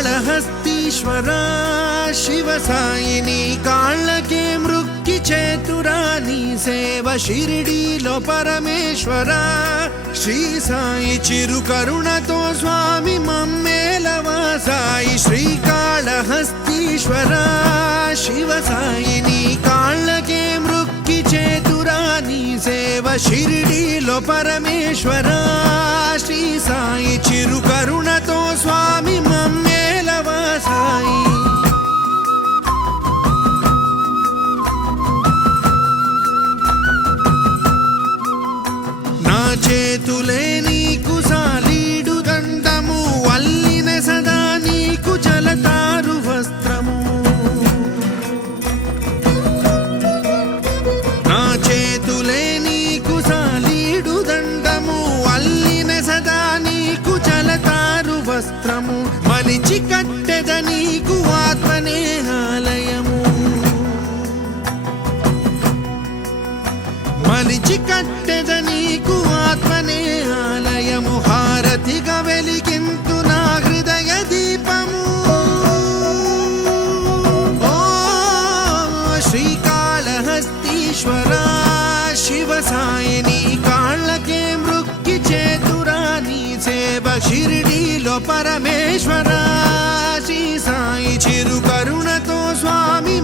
శ్రీకాళహస్తీశ్వర శివ సాయి నీ కాళ్ళకే మృక్కి చేతురా నీ సేవ షిరిడీలో పరమేశ్వర శ్రీ సాయి చిరు కరుణతో స్వామి మమ్మేలవా సాయి శ్రీకాళహస్తీశ్వర శివ సాయి నీ కాళ్ళకే మృక్కి చేతురా నీ సేవ షిరిడీలో పరమేశ్వర శ్రీ సాయి చిరు కరుణతో స్వామి మమ్మేలవా సాయి నా చేతులే నీకు సాలీడు దండము వల్లిన సదా నీకు జలతారు వస్త్రము నా చేతులే నీకు సాలీడు దండము వల్లిన సదా నీకు జలతారు వస్త్రము మలిచి కట్టెద నీకు ఆత్మనే ఆలయము మలిచి కట్టెద నీకు ఆత్మనే ఆలయము హారతిగా వెలిగింతు నా హృదయ దీపము ఓ శ్రీకాళహస్తీశ్వర శివ సాయి నీ కాళ్ళకే మృక్కి చేతురా నీ సేవ షిరిడీలో పరమేశ్వర శ్రీ సాయి చిరు కరుణతో స్వామి